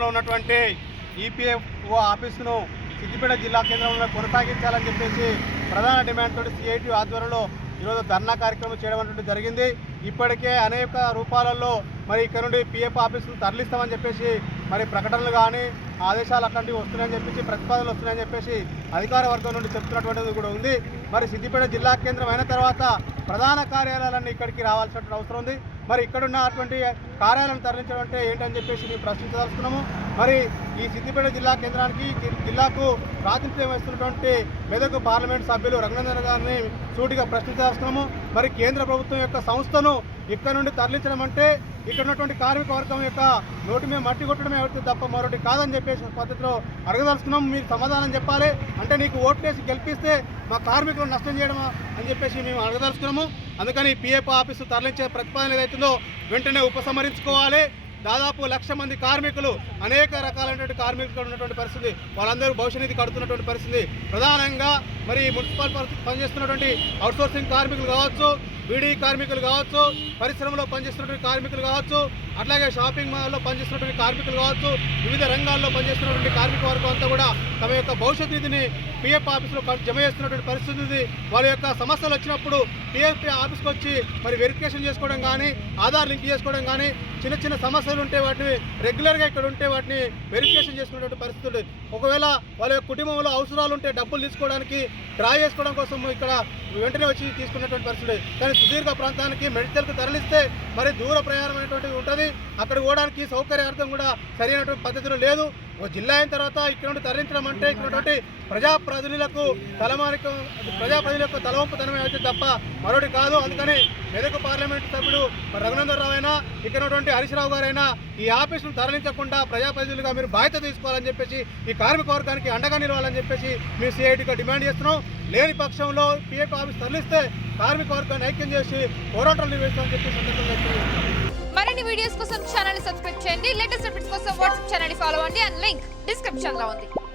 కేంద్రంలో ఉన్నటువంటి ఈపీఎఫ్ఓ ఆఫీసును సిద్దిపేట జిల్లా కేంద్రంలో కొనసాగించాలని చెప్పేసి ప్రధాన డిమాండ్ తోటి సిఐటి ఆధ్వర్యంలో ఈరోజు ధర్నా కార్యక్రమం చేయడం అనేది జరిగింది. ఇప్పటికే అనేక రూపాలలో మరి ఇక్కడ నుండి పిఎఫ్ ఆఫీసును తరలిస్తామని చెప్పేసి మరి ప్రకటనలు కానీ ఆదేశాలు అట్లాంటివి వస్తున్నాయని చెప్పేసి ప్రతిపాదనలు వస్తున్నాయని చెప్పేసి అధికార వర్గం నుండి చెప్తున్నటువంటిది కూడా ఉంది. మరి సిద్దిపేట జిల్లా కేంద్రం అయిన తర్వాత ప్రధాన కార్యాలయాలన్నీ ఇక్కడికి రావాల్సినటువంటి అవసరం ఉంది. మరి ఇక్కడున్నటువంటి కార్యాలయాలను తరలించడం అంటే ఏంటని చెప్పేసి మేము ప్రశ్నించదలుచుకున్నాము. మరి ఈ సిద్దిపేట జిల్లా కేంద్రానికి జిల్లాకు ప్రాతినిధ్యం వహిస్తున్నటువంటి మెదక్ పార్లమెంట్ సభ్యులు రఘునందన్ గారిని సూటిగా ప్రశ్నించదలుచుకున్నాము. మరి కేంద్ర ప్రభుత్వం యొక్క సంస్థను ఇక్కడ నుండి తరలించడం అంటే ఇక్కడ ఉన్నటువంటి కార్మిక వర్గం యొక్క నోటి మీద మట్టి కొట్టడమే అవుతుంది తప్ప మరొకటి కాదని చెప్పేసి పద్ధతిలో అడగదలుచుకున్నాం. మీరు సమాధానం చెప్పాలి. అంటే నీకు ఓట్లేసి గెలిపిస్తే మా కార్మికులను నష్టం చేయడమా అని చెప్పేసి మేము అడగదలుచుకున్నాము. అందుకని పిఎఫ్ ఆఫీసు తరలించే ప్రతిపాదన ఏదైతుందో వెంటనే ఉపసంహరించుకోవాలి. దాదాపు 1,00,000 మంది కార్మికులు అనేక రకాలైనటువంటి కార్మికులు ఉన్నటువంటి పరిస్థితి, వాళ్ళందరూ భవిష్య నిధి కడుతున్నటువంటి పరిస్థితి. ప్రధానంగా మరి మున్సిపల్ పనిచేస్తున్నటువంటి అవుట్సోర్సింగ్ కార్మికులు కావచ్చు, బీడీ కార్మికులు కావచ్చు, పరిశ్రమలో పనిచేస్తున్నటువంటి కార్మికులు కావచ్చు, అట్లాగే షాపింగ్ మాల్లో పనిచేస్తున్నటువంటి కార్మికులు కావచ్చు, వివిధ రంగాల్లో పనిచేస్తున్నటువంటి కార్మిక వర్గం అంతా కూడా తమ యొక్క భవిష్యత్ నిధిని పిఎఫ్ ఆఫీసులో జమ చేస్తున్నటువంటి పరిస్థితి ఉంది. వాళ్ళ యొక్క సమస్యలు వచ్చినప్పుడు పిఎఫ్ ఆఫీస్కి వచ్చి మరి వెరిఫికేషన్ చేసుకోవడం కానీ, ఆధార్ లింక్ చేసుకోవడం కానీ, చిన్న చిన్న సమస్యలు ఉంటే వాటిని రెగ్యులర్గా ఇక్కడ ఉంటే వాటిని వెరిఫికేషన్ చేసుకునేటువంటి పరిస్థితి ఉంది. ఒకవేళ వాళ్ళ యొక్క కుటుంబంలో అవసరాలు ఉంటే డబ్బులు తీసుకోవడానికి డ్రా చేసుకోవడం కోసం ఇక్కడ వెంటనే వచ్చి తీసుకున్నటువంటి పరిస్థితి. కానీ సుదీర్ఘ ప్రాంతానికి మెడికల్కి తరలిస్తే మరి దూర ప్రయాణం అనేటువంటిది ఉంటుంది. అక్కడ పోవడానికి సౌకర్యార్థం కూడా సరైనటువంటి పద్ధతిలో లేదు. ఒక జిల్లా అయిన తర్వాత ఇక్కడ నుండి తరలించడం అంటే ఇక్కడ ప్రజాప్రతినిధులకు తలవంపుతనమే అయితే తప్ప మరొకటి కాదు. అందుకని మెదక్ పార్లమెంట్ సభ్యుడు రఘునందన్ రావు అయినా ఇక్కడ ఉన్నటువంటి హరీష్ రావు గారైనా ఈ ఆఫీసును తరలించకుండా ప్రజాప్రతినిధులుగా మీరు బాధ్యత తీసుకోవాలని చెప్పేసి ఈ కార్మిక వర్గానికి అండగా నిలవాలని చెప్పేసి మేము సిఐటిగా డిమాండ్ చేస్తున్నాం. లేని పక్షంలో పిఎఫ్ ఆఫీస్ తరలిస్తే కార్మిక వర్గాన్ని ఐక్యం చేసి పోరాటాలు నిర్వహిస్తామని చెప్పి మరిన్ని వీడియోస్ కోసం ఛానల్ ని సబ్స్క్రైబ్ చేయండి. లేటెస్ట్ అప్డేట్స్ కోసం వాట్సాప్ ఛానల్ ని ఫాలో అవ్వండి. అండ్ లింక్ డిస్క్రిప్షన్ లో ఉంది.